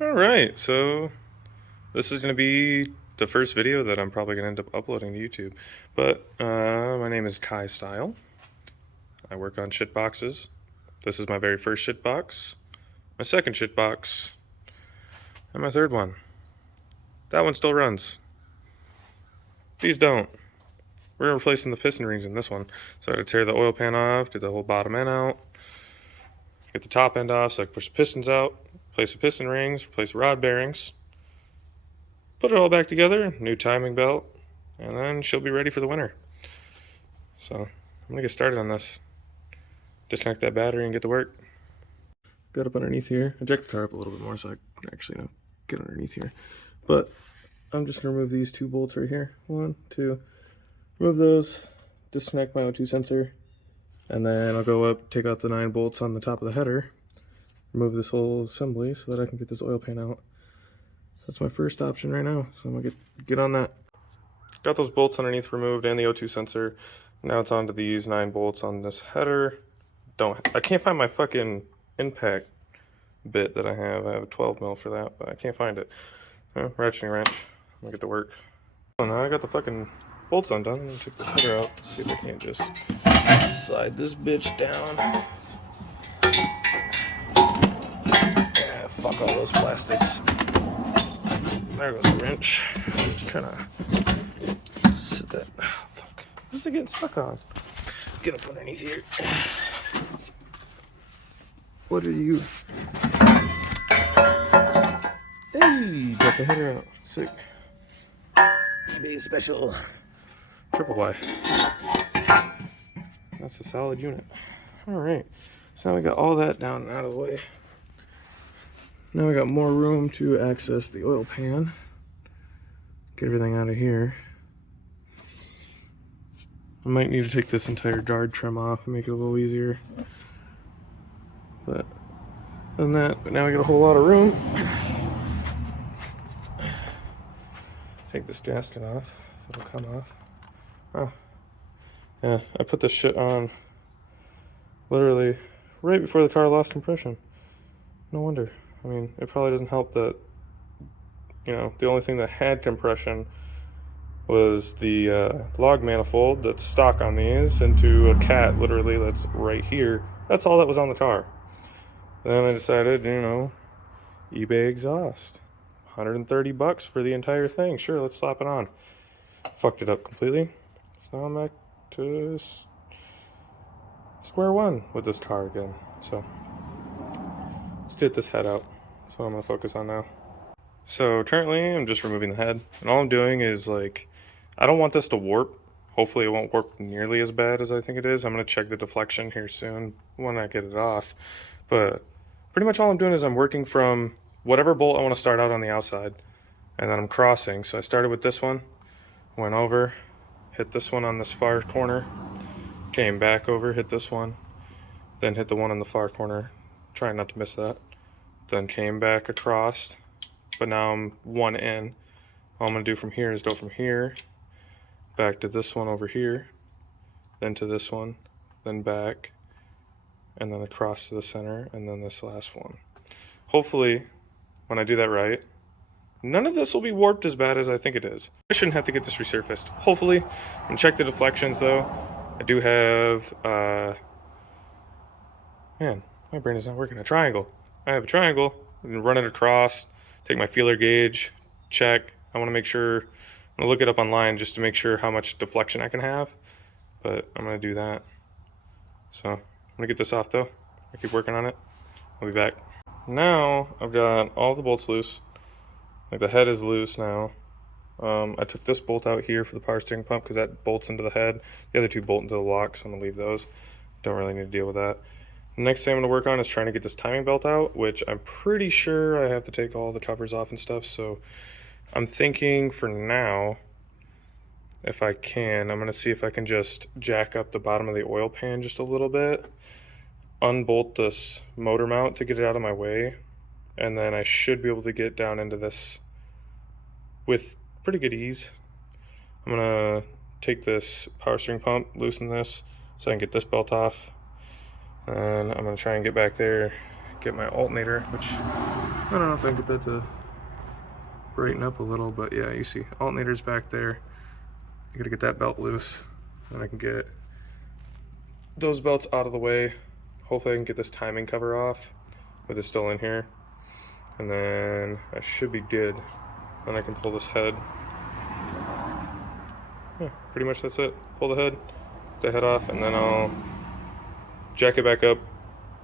Alright, so this is going to be the first video that I'm probably going to end up uploading to YouTube. But my name is Khi.Style. I work on shit boxes. This is my very first shit box, my second shit box, and my third one. That one still runs. These don't. We're replacing the piston rings in this one. So I had to tear the oil pan off, get the whole bottom end out, get the top end off so I can push the pistons out, replace the piston rings, replace the rod bearings, put it all back together, new timing belt, and then she'll be ready for the winter. So I'm gonna get started on this. Disconnect that battery and get to work. Got up underneath here. I jacked the car up a little bit more so I can actually get underneath here. But I'm just gonna remove these two bolts right here. 1, 2. Remove those, disconnect my O2 sensor, and then I'll go up, take out the 9 bolts on the top of the header, remove this whole assembly so that I can get this oil pan out. So that's my first option right now, so I'm gonna get on that. Got those bolts underneath removed and the O2 sensor. Now it's onto these 9 bolts on this header. I can't find my fucking impact bit that I have. I have a 12 mil for that, but I can't find it. Ratcheting wrench. I'm gonna get to work. So now I got the fucking bolts undone. I'm gonna take this header out. See if I can't just slide this bitch down. Yeah, fuck all those plastics. There goes the wrench. Just kind of sit that. Oh, fuck. What's it getting stuck on? Get up underneath here. What are you? Hey, got the header out. Sick. Be special. Triple Y. That's a solid unit. Alright. So now we got all that down and out of the way. Now we got more room to access the oil pan. Get everything out of here. I might need to take this entire guard trim off and make it a little easier. But other than that, now we got a whole lot of room. Take this gasket off. It'll come off. Oh. Yeah, I put this shit on literally right before the car lost compression. No wonder. I mean, it probably doesn't help that, you know, the only thing that had compression was the log manifold that's stock on these into a cat, literally, that's right here. That's all that was on the car. Then I decided, you know, eBay exhaust. 130 bucks for the entire thing. Sure, let's slap it on. Fucked it up completely. So now I'm back to square one with this car again. So let's get this head out. That's what I'm gonna focus on now. So currently I'm just removing the head, and all I'm doing is, like, I don't want this to warp. Hopefully it won't warp nearly as bad as I think it is. I'm gonna check the deflection here soon when I get it off. But pretty much all I'm doing is I'm working from whatever bolt I want to start out on the outside, and then I'm crossing. So I started with this one, went over, hit this one on this far corner, came back over, hit this one, then hit the one in the far corner, trying not to miss that, then came back across, but now I'm one in. All I'm going to do from here is go from here, back to this one over here, then to this one, then back, and then across to the center, and then this last one. Hopefully, when I do that right, none of this will be warped as bad as I think it is. I shouldn't have to get this resurfaced. Hopefully. And check the deflections though. I do have, man, my brain is not working. A triangle. I have a triangle. I'm gonna run it across, take my feeler gauge, check. I want to make sure, I'm gonna look it up online just to make sure how much deflection I can have. But I'm gonna do that. So I'm gonna get this off though. I keep working on it. I'll be back. Now I've got all the bolts loose. Like, the head is loose now. I took this bolt out here for the power steering pump because that bolts into the head. The other two bolt into the lock, so I'm gonna leave those. Don't really need to deal with that. The next thing I'm gonna work on is trying to get this timing belt out, which I'm pretty sure I have to take all the covers off and stuff. So I'm thinking for now, if I can, I'm gonna see if I can just jack up the bottom of the oil pan just a little bit, unbolt this motor mount to get it out of my way, and then I should be able to get down into this with pretty good ease. I'm gonna take this power steering pump, loosen this so I can get this belt off, and I'm gonna try and get back there, get my alternator, which I don't know if I can get that to brighten up a little, but yeah, you see alternator's back there. I gotta get that belt loose, and I can get those belts out of the way. Hopefully I can get this timing cover off with it still in here, and then I should be good. Then I can pull this head. Yeah, pretty much that's it. Pull the head off, and then I'll jack it back up,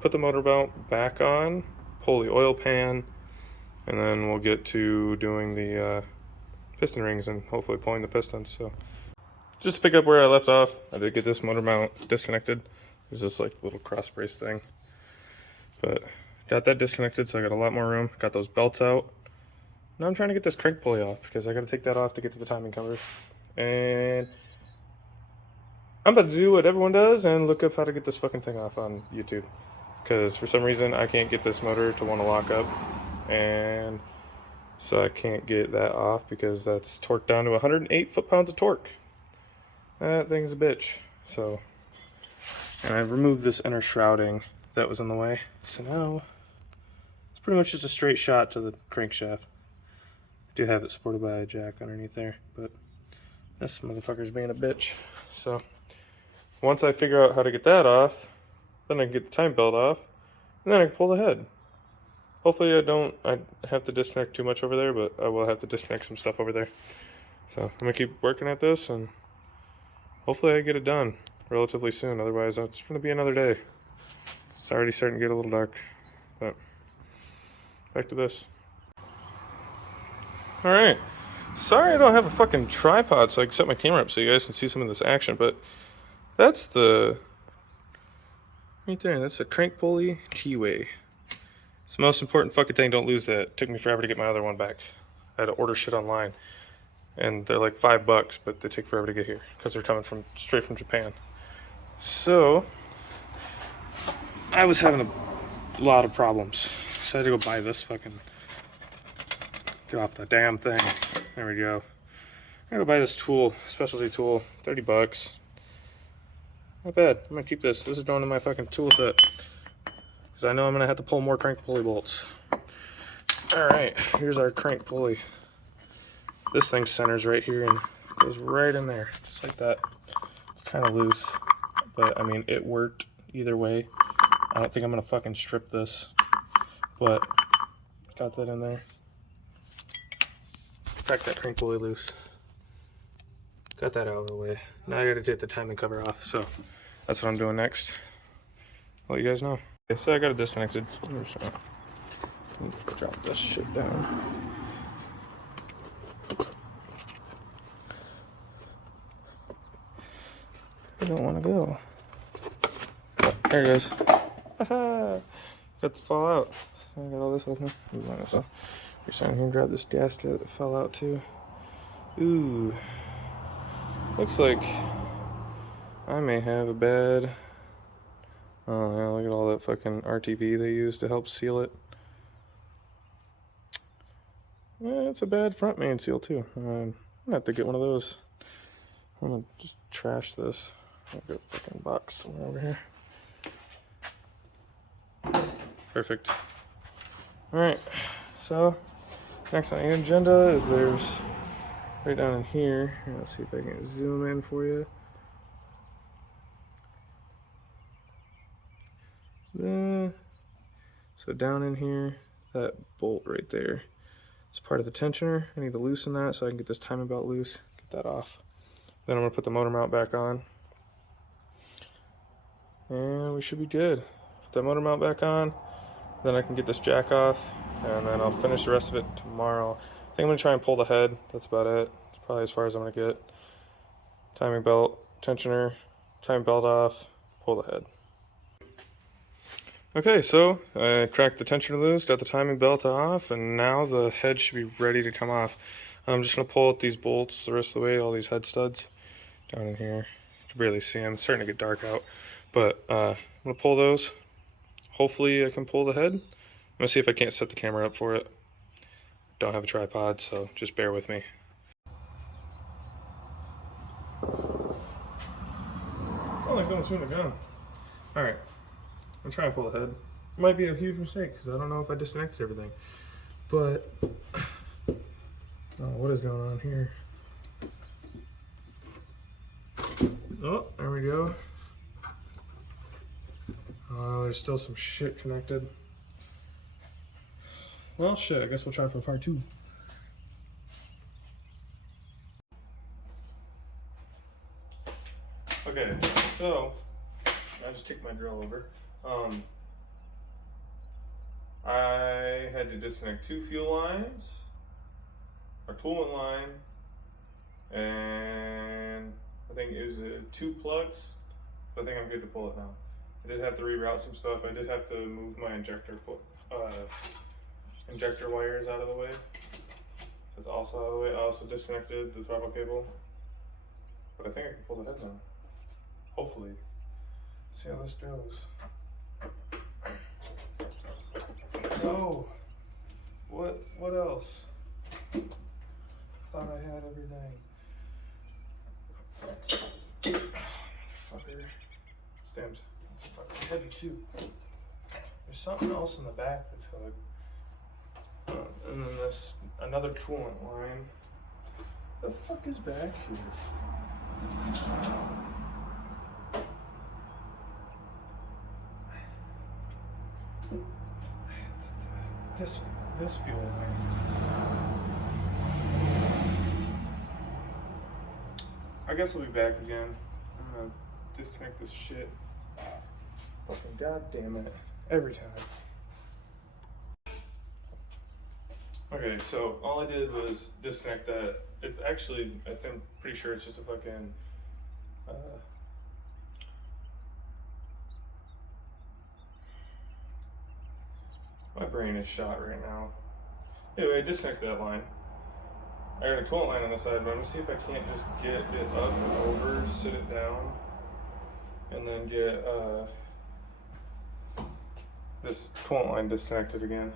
put the motor mount back on, pull the oil pan, and then we'll get to doing the piston rings and hopefully pulling the pistons. So just to pick up where I left off, I did get this motor mount disconnected. There's this like little cross brace thing, but got that disconnected, so I got a lot more room. Got those belts out. Now I'm trying to get this crank pulley off because I got to take that off to get to the timing cover. And I'm about to do what everyone does and look up how to get this fucking thing off on YouTube, because for some reason I can't get this motor to want to lock up, and so I can't get that off because that's torqued down to 108 foot-pounds of torque. That thing's a bitch. So, and I've removed this inner shrouding that was in the way, so now it's pretty much just a straight shot to the crankshaft. I do have it supported by a jack underneath there, but this motherfucker's being a bitch. So once I figure out how to get that off, then I can get the time belt off, and then I can pull the head. Hopefully I have to disconnect too much over there, but I will have to disconnect some stuff over there. So I'm gonna keep working at this, and hopefully I get it done relatively soon. Otherwise, it's gonna be another day. It's already starting to get a little dark, but back to this. All right. Sorry I don't have a fucking tripod so I can set my camera up so you guys can see some of this action, but that's the, right there, that's a crank pulley keyway. It's the most important fucking thing, don't lose that. It took me forever to get my other one back. I had to order shit online, and they're like $5, but they take forever to get here because they're coming straight from Japan. So, I was having a lot of problems, so I had to go buy this fucking, get off the damn thing. There we go. I'm gonna buy this tool, specialty tool, $30. Not bad. I'm gonna keep this. This is going in my fucking tool set, because I know I'm gonna have to pull more crank pulley bolts. Alright, here's our crank pulley. This thing centers right here and goes right in there, just like that. It's kind of loose, but I mean, it worked either way. I don't think I'm gonna fucking strip this, but got that in there. Crack that crank pulley loose. Got that out of the way. Now I gotta take the timing cover off, so that's what I'm doing next. I'll let you guys know. Okay, so I got it disconnected. I'm just trying to drop this shit down. I don't want to go. Oh, there it goes. Got to fall out. So I got all this open. You're standing here and grab this gasket that fell out too. Ooh. Looks like I may have a bad. Oh yeah, look at all that fucking RTV they use to help seal it. Yeah, it's a bad front main seal too. I'm gonna have to get one of those. I'm gonna just trash this. I've got a fucking box somewhere over here. Perfect. Alright, so next on the agenda is there's right down in here. Let's see if I can zoom in for you. So down in here, that bolt right there is part of the tensioner. I need to loosen that so I can get this timing belt loose, get that off. Then I'm gonna put the motor mount back on, and we should be good. Put that motor mount back on, then I can get this jack off, and then I'll finish the rest of it tomorrow. I think I'm gonna try and pull the head. That's about it. It's probably as far as I'm gonna get. Timing belt, tensioner, timing belt off, pull the head. Okay, so I cracked the tensioner loose, got the timing belt off, and now the head should be ready to come off. I'm just gonna pull out these bolts the rest of the way, all these head studs down in here. You can barely see them. It's starting to get dark out, but I'm gonna pull those. Hopefully I can pull the head. I'm gonna see if I can't set the camera up for it. Don't have a tripod, so just bear with me. It's not like someone's shooting a gun. Alright, I'm trying to pull the head. It might be a huge mistake because I don't know if I disconnected everything. But what is going on here? Oh, there we go. Oh, there's still some shit connected. Well, shit, I guess we'll try for part 2. Okay, so I just took my drill over. I had to disconnect 2 fuel lines, a coolant line, and I think it was 2 plugs. I think I'm good to pull it now. I did have to reroute some stuff. I did have to move my injector wires out of the way. That's also out of the way. I also disconnected the throttle cable, but I think I can pull the head now. Hopefully. See how this goes. Oh, what else? Thought I had everything. Motherfucker. This damn's fucking heavy too. There's something else in the back that's hooked. And then this another coolant line. The fuck is back here? This fuel line. I guess I'll be back again. I'm gonna disconnect this shit. Fucking goddamn it. Every time. Okay, so all I did was disconnect that. It's actually, I'm pretty sure it's just a fucking, my brain is shot right now. Anyway, I disconnected that line. I got a coolant line on the side, but I'm gonna see if I can't just get it up and over, sit it down, and then get this coolant line disconnected again.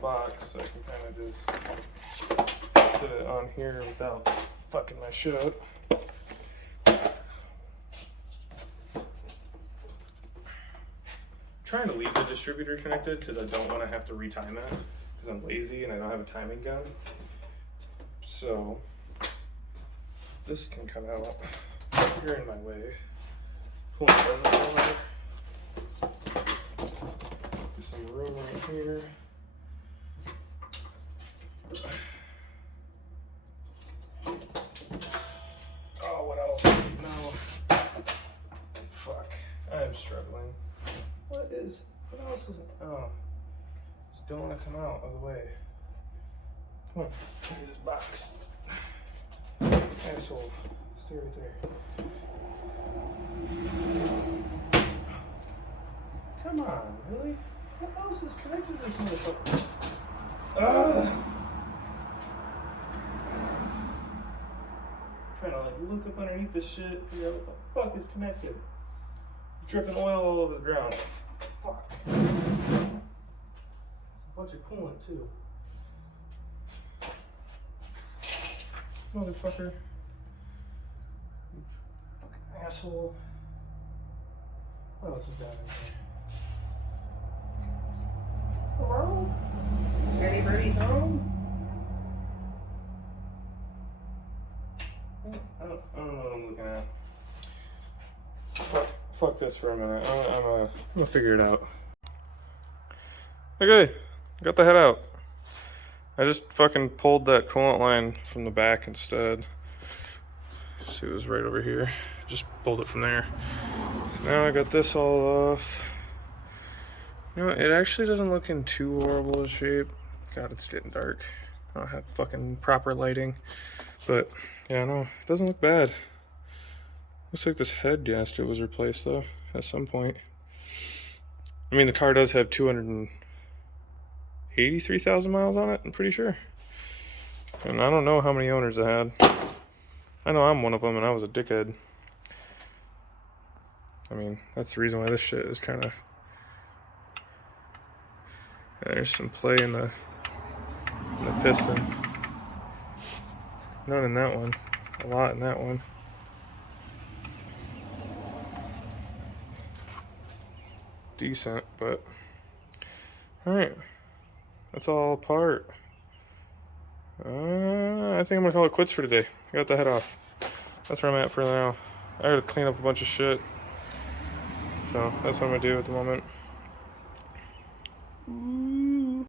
Box, so I can kind of just sit it on here without fucking my shit up. Trying to leave the distributor connected because I don't want to have to retime that because I'm lazy and I don't have a timing gun. So this can come out. You're in my way. Cool, it doesn't come out. Get some room right here. Oh, what else? No. Fuck. I'm struggling. What else is it? Oh. Just don't want to come out of the way. Come on. Give me this box. Asshole. Stay right there. Come on, really? What else is connected to this motherfucker? Trying to like look up underneath this shit, figure out what the fuck is connected. Dripping oil all over the ground. Fuck. There's a bunch of coolant too. Motherfucker. Fucking asshole. What else is down in here? Hello? Anybody home? I don't know what I'm looking at. Fuck this for a minute. I'm gonna figure it out. Okay, got the head out. I just fucking pulled that coolant line from the back instead. See, it was right over here. Just pulled it from there. Now I got this all off. You know, it actually doesn't look in too horrible a shape. God, it's getting dark. I don't have fucking proper lighting. But, yeah, no, it doesn't look bad. Looks like this head gasket was replaced, though, at some point. I mean, the car does have 283,000 miles on it, I'm pretty sure. And I don't know how many owners it had. I know I'm one of them, and I was a dickhead. I mean, that's the reason why this shit is kind of... There's some play in the piston. None in that one. A lot in that one. Decent, but... Alright. That's all apart. I think I'm gonna call it quits for today. I got the head off. That's where I'm at for now. I gotta clean up a bunch of shit. So, that's what I'm gonna do at the moment.